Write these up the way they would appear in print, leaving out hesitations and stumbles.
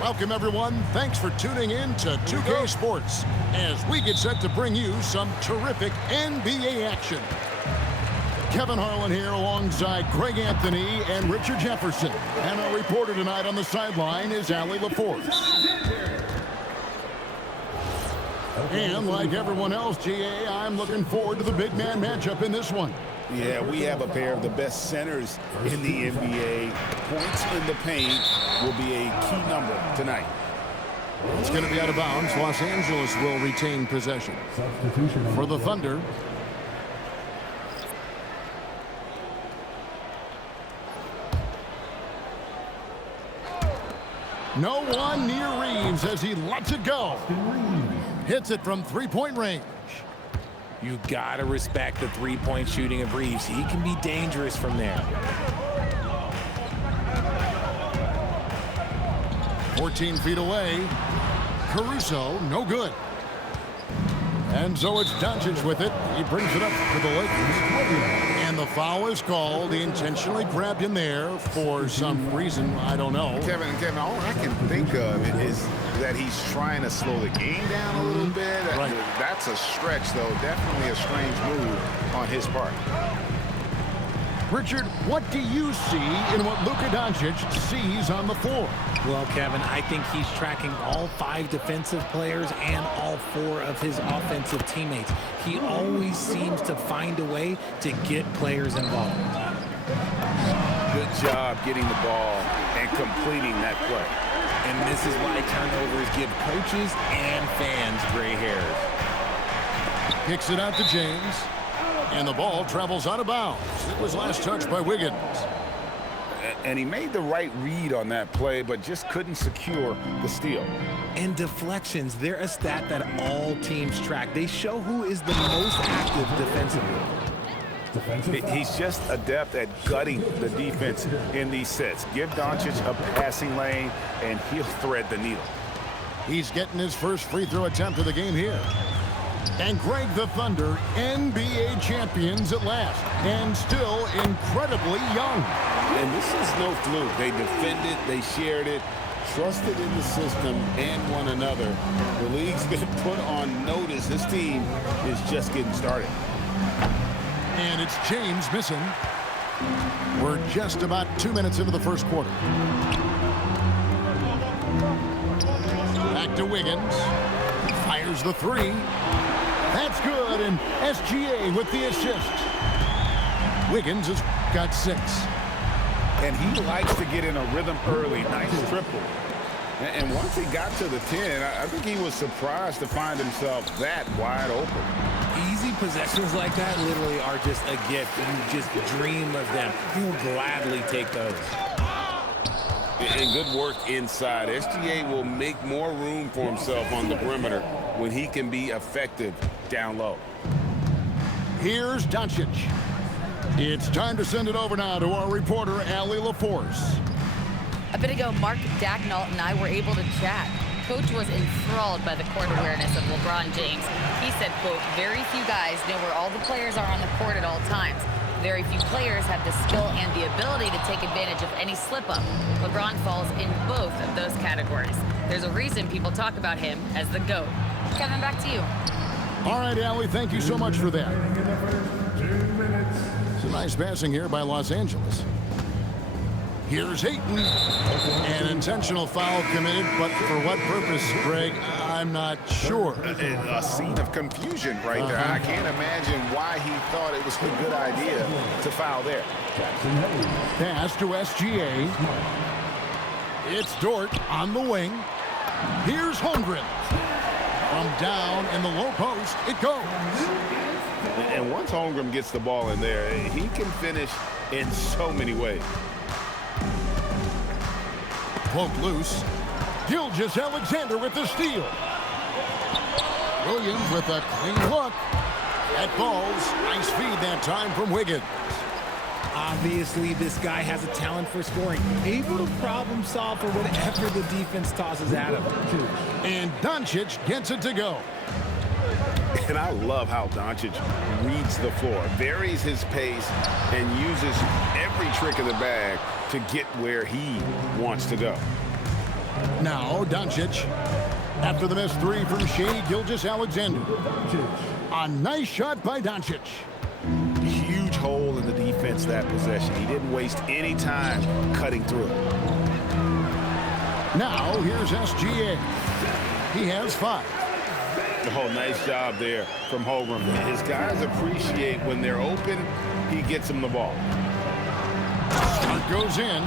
Welcome, everyone. Thanks for tuning in to 2K Sports as we get set to bring you some terrific NBA action. Kevin Harlan here alongside Greg Anthony and Richard Jefferson. And our reporter tonight on the sideline is Allie LaForce. And like everyone else, GA, I'm looking forward to the big man matchup in this one. Yeah, we have a pair of the best centers in the NBA. Points in the paint will be a key number tonight. It's going to be out of bounds. Los Angeles will retain possession. For the Thunder, no one near Reeves as he lets it go. Hits it from three-point range. You gotta respect the three-point shooting of Reeves. He can be dangerous from there. 14 feet away. Caruso, no good. And so it's Doncic with it. He brings it up for the Lakers. And the foul is called. He intentionally grabbed him there for some reason. I don't know. Kevin, all I can think of is that he's trying to slow the game down a little bit. Right. That's a stretch, though. Definitely a strange move on his part. Richard, what do you see in what Luka Doncic sees on the floor? Well, Kevin, I think he's tracking all 5 defensive players and all 4 of his offensive teammates. He always seems to find a way to get players involved. Good job getting the ball and completing that play. And this is why turnovers give coaches and fans gray hairs. Kicks it out to James. And the ball travels out of bounds. It was last touched by Wiggins. And he made the right read on that play, but just couldn't secure the steal. And deflections, they're a stat that all teams track. They show who is the most active defensively. He's just adept at gutting the defense in these sets. Give Doncic a passing lane, and he'll thread the needle. He's getting his first free throw attempt of the game here. And Greg, the Thunder, NBA champions at last, and still incredibly young. And this is no fluke. They defended, they shared it, trusted in the system and one another. The league's been put on notice. This team is just getting started. And it's James missing. We're just about 2 minutes into the first quarter. Back to Wiggins. Fires the three. That's good, and SGA with the assist. Wiggins has got 6. And he likes to get in a rhythm early. Nice triple. And once he got to the 10, I think he was surprised to find himself that wide open. Easy possessions like that literally are just a gift. You just dream of them. You will gladly take those. And good work inside. SGA will make more room for himself on the perimeter when he can be effective down low. Here's Doncic. It's time to send it over now to our reporter, Allie LaForce. A bit ago, Mark Dagnall and I were able to chat. Coach was enthralled by the court awareness of LeBron James. He said, quote, very few guys know where all the players are on the court at all times. Very few players have the skill and the ability to take advantage of any slip-up. LeBron falls in both of those categories. There's a reason people talk about him as the GOAT. Kevin, back to you. All right, Allie, thank you so much for that. It's a nice passing here by Los Angeles. Here's Ayton. An intentional foul committed, but for what purpose, Greg? I'm not sure. A scene of confusion right there. I can't imagine why he thought it was a good idea to foul there. Pass to SGA. It's Dort on the wing. Here's Holmgren. From down in the low post, it goes. And once Holmgren gets the ball in there, he can finish in so many ways. Poked loose. Gilgeous-Alexander with the steal. Williams with a clean look. That falls. Nice feed that time from Wiggins. Obviously, this guy has a talent for scoring. Able to problem solve for whatever the defense tosses at him. And Doncic gets it to go. And I love how Doncic reads the floor, varies his pace, and uses every trick of the bag to get where he wants to go. Now Doncic. After the missed three from Shai Gilgeous-Alexander. A nice shot by Doncic. Huge hole in the defense that possession. He didn't waste any time cutting through it. Now here's SGA. He has 5. Oh, nice job there from Holmgren. His guys appreciate when they're open, he gets them the ball. Smart goes in.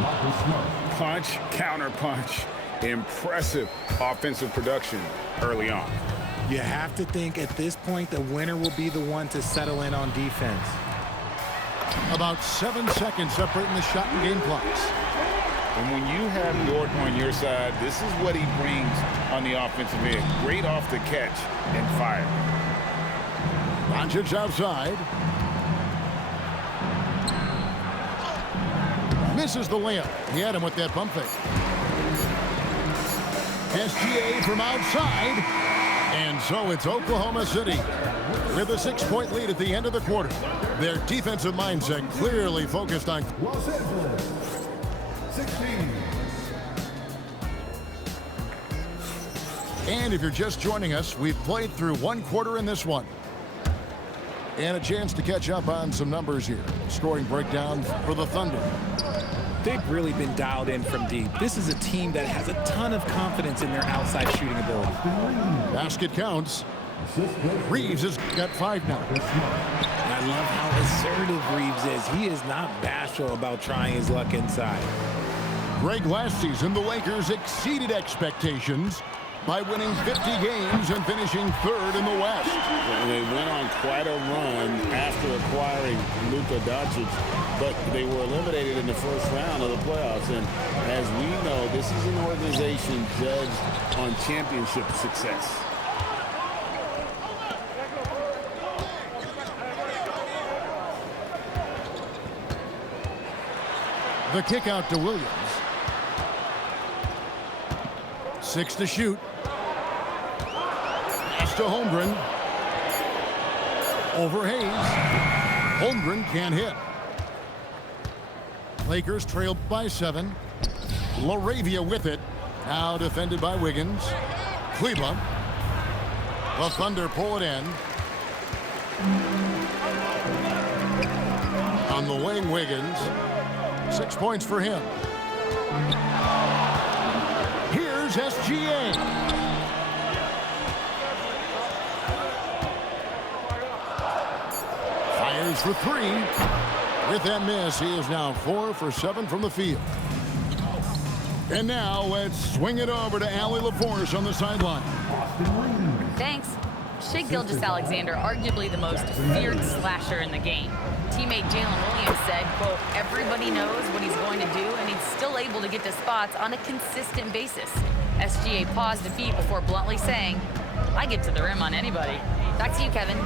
Punch, counter punch. Impressive offensive production early on. You have to think at this point the winner will be the one to settle in on defense. About 7 seconds separating the shot and game clocks. And when you have Gordon on your side, this is what he brings on the offensive end. Great off the catch and fire. Doncic outside. Misses the layup. He had him with that bump fake. SGA from outside. And so it's Oklahoma City with a 6-point lead at the end of the quarter. Their defensive mindset clearly focused on Los Angeles, 16. And if you're just joining us, we've played through 1 quarter in this one. And a chance to catch up on some numbers here. Scoring breakdown for the Thunder. They've really been dialed in from deep. This is a team that has a ton of confidence in their outside shooting ability. Basket counts. Reeves has got 5 now. I love how assertive Reeves is. He is not bashful about trying his luck inside. Greg, last season, the Lakers exceeded expectations by winning 50 games and finishing 3rd in the West. And they went on quite a run after acquiring Luka Doncic, but they were eliminated in the first round of the playoffs. And as we know, this is an organization judged on championship success. The kick out to Williams. 6 to shoot. Pass to Holmgren. Over Hayes. Holmgren can't hit. Lakers trail by 7. LaRavia with it. Now defended by Wiggins. Kleber. The Thunder pull it in. On the wing, Wiggins. 6 points for him. Here's SGA. Fires for 3. With that miss, he is now 4 for 7 from the field. And now let's swing it over to Allie LaForce on the sideline. Thanks. Shai Gilgeous-Alexander, arguably the most feared slasher in the game. Teammate Jalen Williams said, quote, everybody knows what he's going to do, and he's still able to get to spots on a consistent basis. SGA paused a beat before bluntly saying, I get to the rim on anybody. Back to you, Kevin.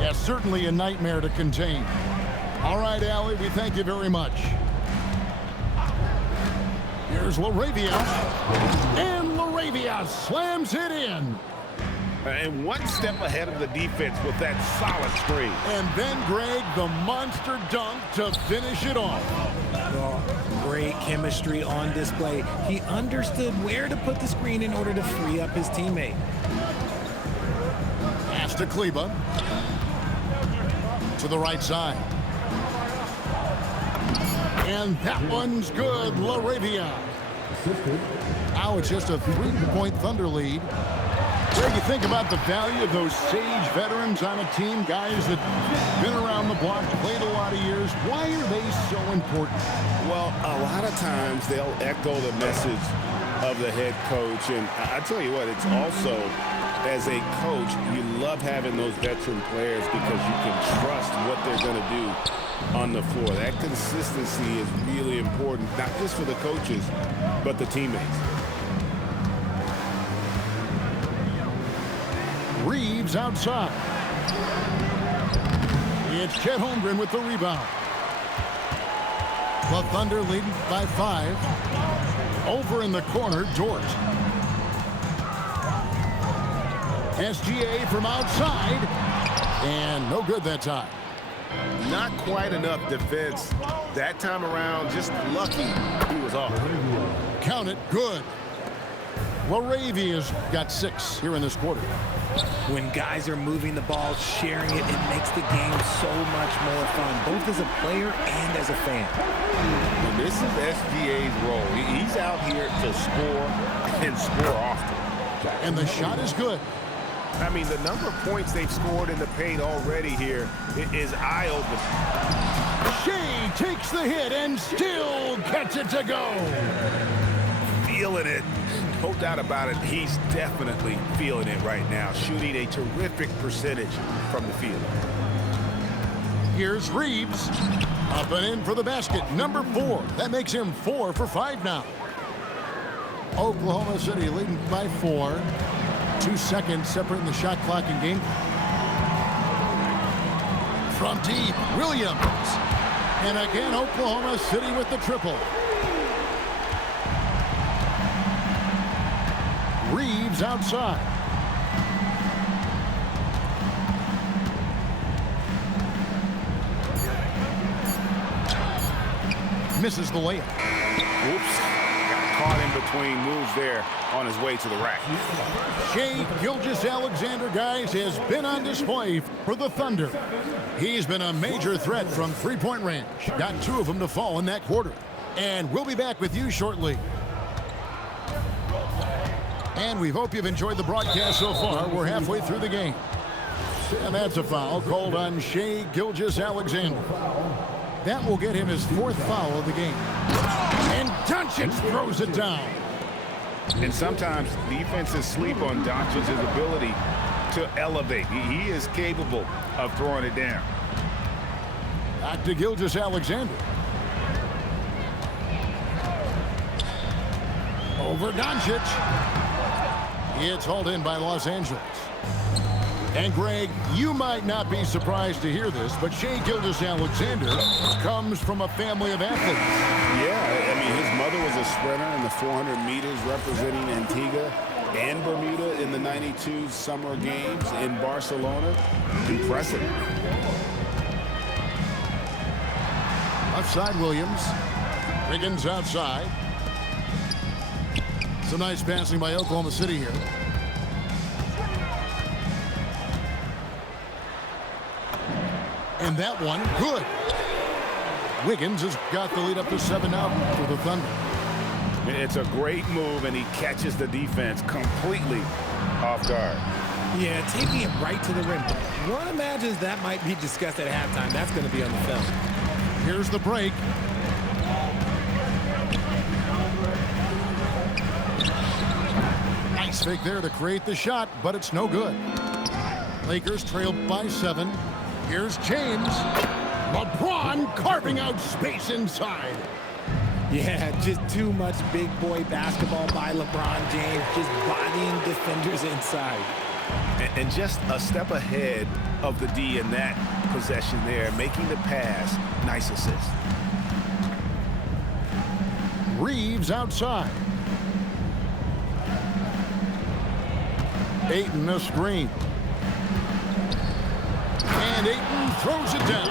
Yeah, certainly a nightmare to contain. All right, Allie, we thank you very much. Here's LaRavia. And LaRavia slams it in. And one step ahead of the defense with that solid screen. And then, Greg, the monster dunk to finish it off. Oh, great chemistry on display. He understood where to put the screen in order to free up his teammate. Pass to Kleber. To the right side. And that one's good, LaRavia. Now it's just a 3-point Thunder lead. Greg, you think about the value of those sage veterans on a team, guys that been around the block, played a lot of years. Why are they so important? Well, a lot of times they'll echo the message of the head coach. And I tell you what, it's also, as a coach, you love having those veteran players because you can trust what they're going to do on the floor. That consistency is really important, not just for the coaches, but the teammates. Reeves outside. It's Chet Holmgren with the rebound. The Thunder leading by 5. Over in the corner, Dort. SGA from outside. And no good that time. Not quite enough defense that time around. Just lucky he was off. Count it, good. LaRavie has got 6 here in this quarter. When guys are moving the ball, sharing it, it makes the game so much more fun, both as a player and as a fan. Well, this is SGA's role. He's out here to score and score often. And the shot is good. I mean, the number of points they've scored in the paint already here is eye-opening. Shea takes the hit and still gets it to go. Feeling it. No doubt about it. He's definitely feeling it right now, shooting a terrific percentage from the field. Here's Reeves. Up and in for the basket. Number 4. That makes him 4 for 5 now. Oklahoma City leading by 4. 2 seconds separating the shot clock and game. From deep, Williams. And again, Oklahoma City with the triple. Reeves outside. Misses the layup. Oops. Caught in between moves there on his way to the rack. Shea Gilgeous-Alexander, guys, has been on display for the Thunder. He's been a major threat from three-point range. Got 2 of them to fall in that quarter. And we'll be back with you shortly. And we hope you've enjoyed the broadcast so far. We're halfway through the game. And that's a foul called on Shea Gilgeous-Alexander. That will get him his 4th foul of the game. And Doncic throws it down. And sometimes defenses sleep on Doncic's ability to elevate. He is capable of throwing it down. Back to Gilgeous-Alexander. Over Doncic. It's hauled in by Los Angeles. And Greg, you might not be surprised to hear this, but Shea Gilgeous-Alexander comes from a family of athletes. Yeah, I mean, his mother was a sprinter in the 400 meters representing Antigua and Bermuda in the '92 Summer Games in Barcelona. Impressive. Left side, Williams. Wiggins outside. Some nice passing by Oklahoma City here. And that one, good. Wiggins has got the lead up to 7 now for the Thunder. It's a great move, and he catches the defense completely off guard. Yeah, taking it right to the rim. One imagines that might be discussed at halftime. That's going to be on the film. Here's the break. Nice fake there to create the shot, but it's no good. Lakers trail by 7. Here's James. LeBron carving out space inside. Yeah, just too much big boy basketball by LeBron James, just bodying defenders inside. And just a step ahead of the D in that possession there, making the pass. Nice assist. Reeves outside. Ayton a screen. And Ayton throws it down.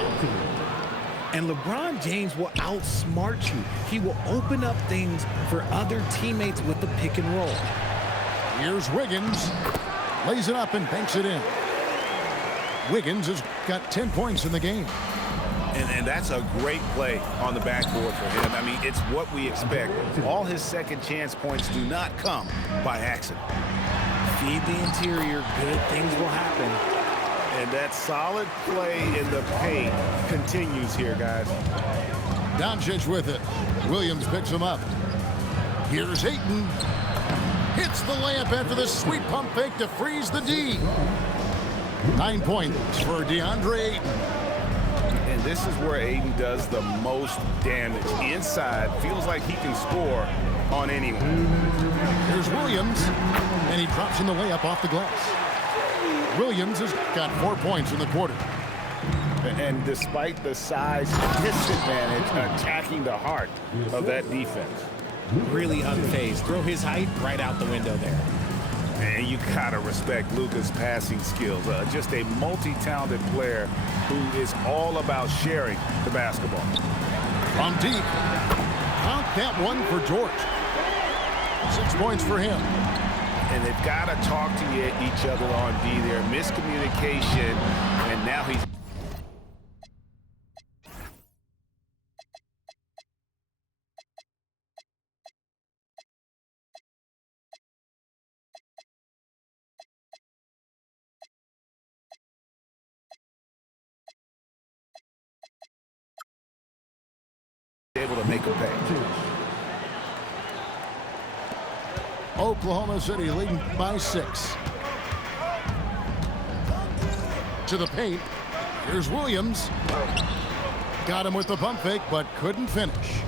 And LeBron James will outsmart you. He will open up things for other teammates with the pick and roll. Here's Wiggins. Lays it up and banks it in. Wiggins has got 10 points in the game. And that's a great play on the backboard for him. I mean, it's what we expect. All his second chance points do not come by accident. Feed the interior, good things will happen. And that solid play in the paint continues here, guys. Doncic with it. Williams picks him up. Here's Ayton. Hits the layup after the sweet pump fake to freeze the D. 9 points for DeAndre Ayton. And this is where Ayton does the most damage. Inside, feels like he can score on anyone. Here's Williams. And he drops in the layup off the glass. Williams has got 4 points in the quarter. And despite the size disadvantage, attacking the heart of that defense. Really unfazed. Throw his height right out the window there. And you gotta respect Luka's passing skills. Just a multi-talented player who is all about sharing the basketball. From deep. Count that one for George. 6 points for him. And they've got to talk to each other on D there. Miscommunication, and now he's able to make a pay. Oklahoma City leading by 6. To the paint. Here's Williams. Got him with the pump fake, but couldn't finish.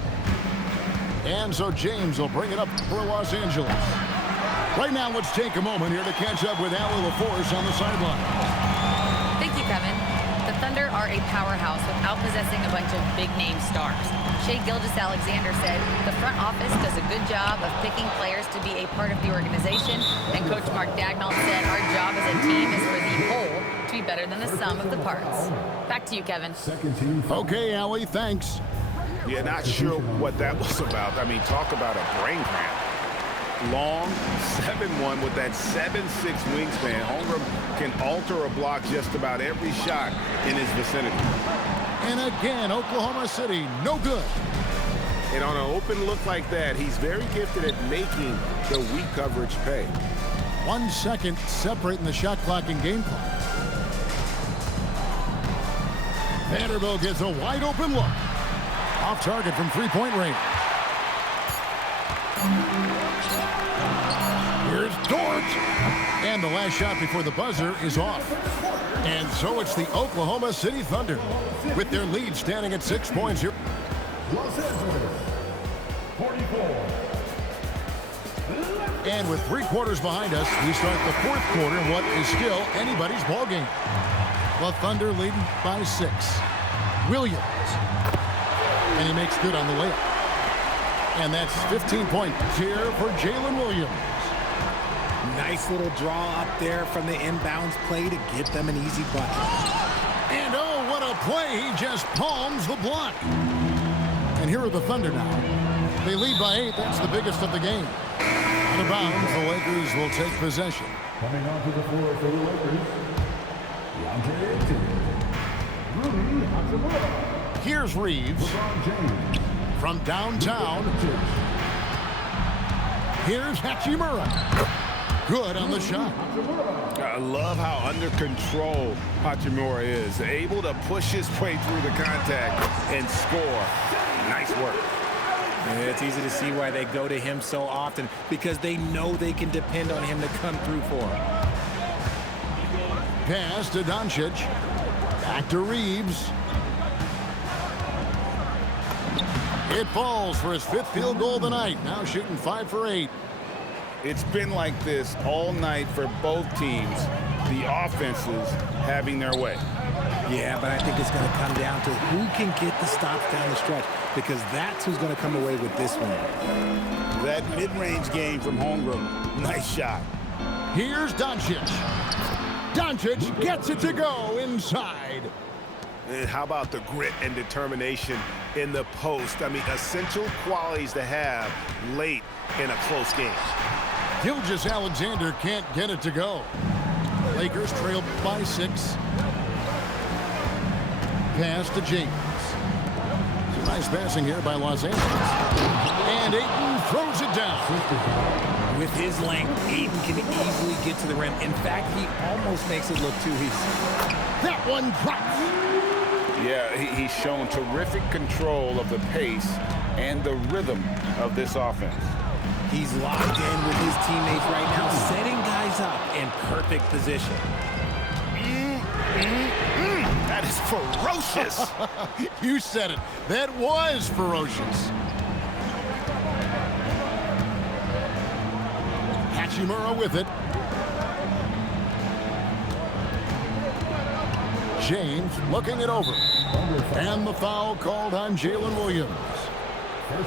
And so James will bring it up for Los Angeles. Right now, let's take a moment here to catch up with Allie LaForce on the sideline. Thank you, Kevin. The Thunder are a powerhouse without possessing a bunch of big-name stars. Shai Gilgeous-Alexander said the front office does a good job of picking players to be a part of the organization, and Coach Mark Daigneault said our job as a team is for the whole to be better than the sum of the parts. Back to you, Kevin. Okay, Allie, thanks. Yeah, not sure what that was about. I mean, talk about a brain cramp. Long, 7'1" with that 7'6" wingspan. Holmgren can alter a block just about every shot in his vicinity. And again, Oklahoma City, no good. And on an open look like that, he's very gifted at making the weak coverage pay. 1 second separating the shot clock and game clock. Vanderbilt gets a wide open look. Off target from three-point range. Here's Dort. And the last shot before the buzzer is off. And so it's the Oklahoma City Thunder with their lead standing at 6 points here. Los Angeles, 44. And with 3 quarters behind us, we start the 4th quarter in what is still anybody's ballgame. The Thunder leading by 6. Williams. And he makes good on the layup. And that's 15 points here for Jalen Williams. Nice little draw up there from the inbounds play to get them an easy bucket. And oh, what a play. He just palms the block. And here are the Thunder now. They lead by 8. That's the biggest of the game. Out of bounds, the Lakers will take possession. Coming onto the floor for the Lakers, DeAndre Ayton, Rui Hachimura, Here's Reeves LeBron James, from downtown. Here's Hachimura. Good on the shot. I love how under control Hachimura is. Able to push his way through the contact and score. Nice work. And it's easy to see why they go to him so often, because they know they can depend on him to come through for them. Pass to Doncic. Back to Reeves. It falls for his 5th field goal of the night. Now shooting 5 for 8. It's been like this all night for both teams. The offenses having their way. Yeah, but I think it's going to come down to who can get the stops down the stretch, because that's who's going to come away with this one. That mid-range game from Holmgren. Nice shot. Here's Doncic. Doncic gets it to go inside. And how about the grit and determination in the post? I mean, essential qualities to have late in a close game. Gilgeous-Alexander can't get it to go. Lakers trail by 6. Pass to James. Some nice passing here by Los Angeles. And Ayton throws it down. With his length, Ayton can easily get to the rim. In fact, he almost makes it look too easy. That one drops. Yeah, he's shown terrific control of the pace and the rhythm of this offense. He's locked in with his teammates right now, setting guys up in perfect position. That is ferocious. You said it. That was ferocious. Hachimura with it. James looking it over. And the foul called on Jalen Williams.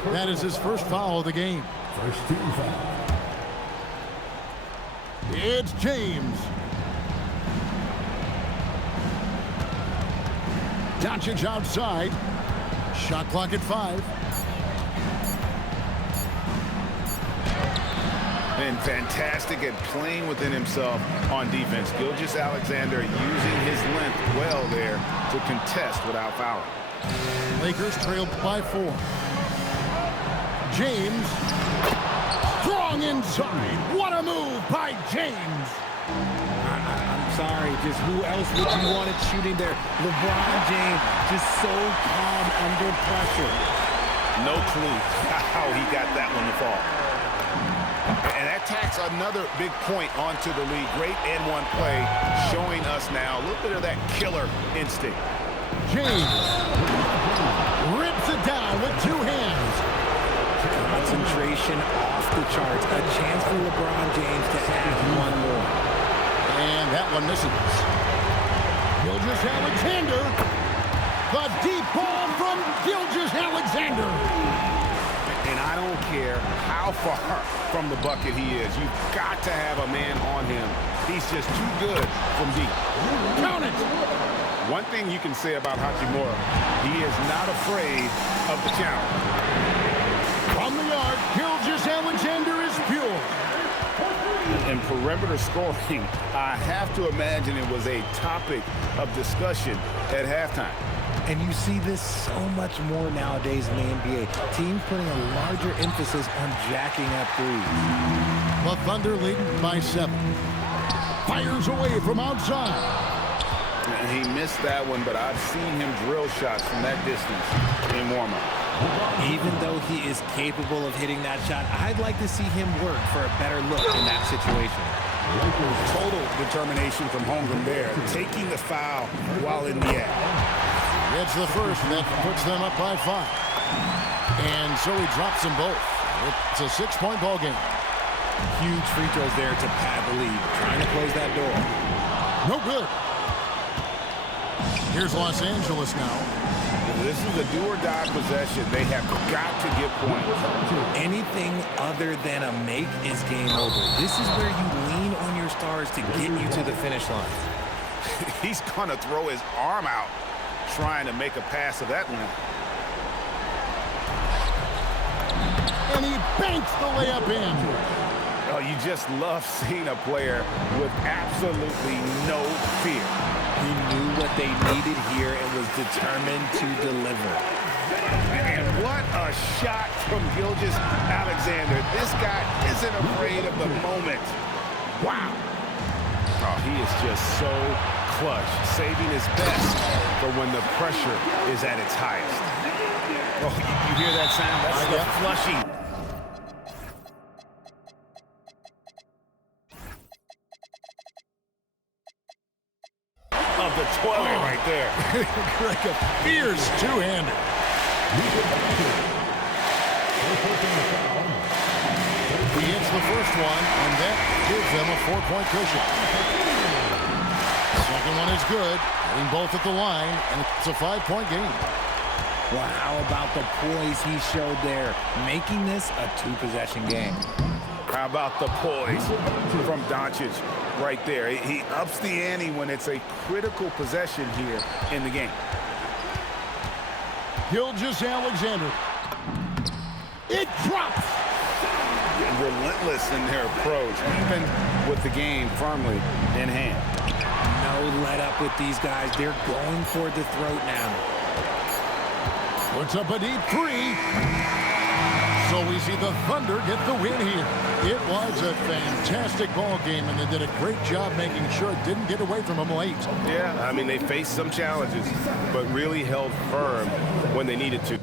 That is his first foul of the game. First team foul. It's James. Doncic outside. Shot clock at 5. And fantastic at playing within himself on defense. Gilgeous-Alexander using his length well there to contest without fouling. Lakers trailed by 4. James. Strong inside. What a move by James. I'm sorry, just who else would you want it shooting there? LeBron James, just so calm under pressure. No clue how he got that one to fall. And that tacks another big point onto the lead. Great N1 play, showing us now a little bit of that killer instinct. James rips it down with 2 hands. Concentration off the charts. A chance for LeBron James to add one more. And that one misses. Gilgeous-Alexander. The deep ball from Gilgeous-Alexander. And I don't care how far from the bucket he is. You've got to have a man on him. He's just too good from deep. Count it. One thing you can say about Hachimura, he is not afraid of the challenge. From the arc, Gilgeous-Alexander is pure. And perimeter scoring, I have to imagine it was a topic of discussion at halftime. And you see this so much more nowadays in the NBA. Teams putting a larger emphasis on jacking up threes. The Thunder leading by 7. Fires away from outside. And he missed that one, but I've seen him drill shots from that distance in warm-up. Even though he is capable of hitting that shot, I'd like to see him work for a better look in that situation. Total determination from Holmgren there, taking the foul while in the act. It's the first that puts them up by 5. And so he drops them both. It's a 6-point ball game. Huge free throws there to pad the lead, trying to close that door. No good. Here's Los Angeles now. This is a do-or-die possession. They have got to get points. Anything other than a make is game over. This is where you lean on your stars to get you to the finish line. He's going to throw his arm out trying to make a pass of that length. And he banks the layup in. Oh, you just love seeing a player with absolutely no fear. He knew what they needed here and was determined to deliver. And what a shot from Gilgeous-Alexander. This guy isn't afraid of the moment. Wow. Oh, he is just so clutch, saving his best for when the pressure is at its highest. Oh, you hear that sound? That's the flushing. Of the toilet right there. Greg, a fierce 2-hander. He hits the first one, and that gives them a 4-point cushion. Second one is good, hitting both at the line, and it's a 5-point game. Well, how about the poise he showed there, making this a 2-possession game? How about the poise from Doncic right there? He ups the ante when it's a critical possession here in the game. Gilgeous-Alexander. It drops. Relentless in their approach, even with the game firmly in hand. No let up with these guys. They're going for the throat now. Puts up a deep 3. So we see the Thunder get the win here. It was a fantastic ball game, and they did a great job making sure it didn't get away from them late. Yeah, I mean, they faced some challenges, but really held firm when they needed to.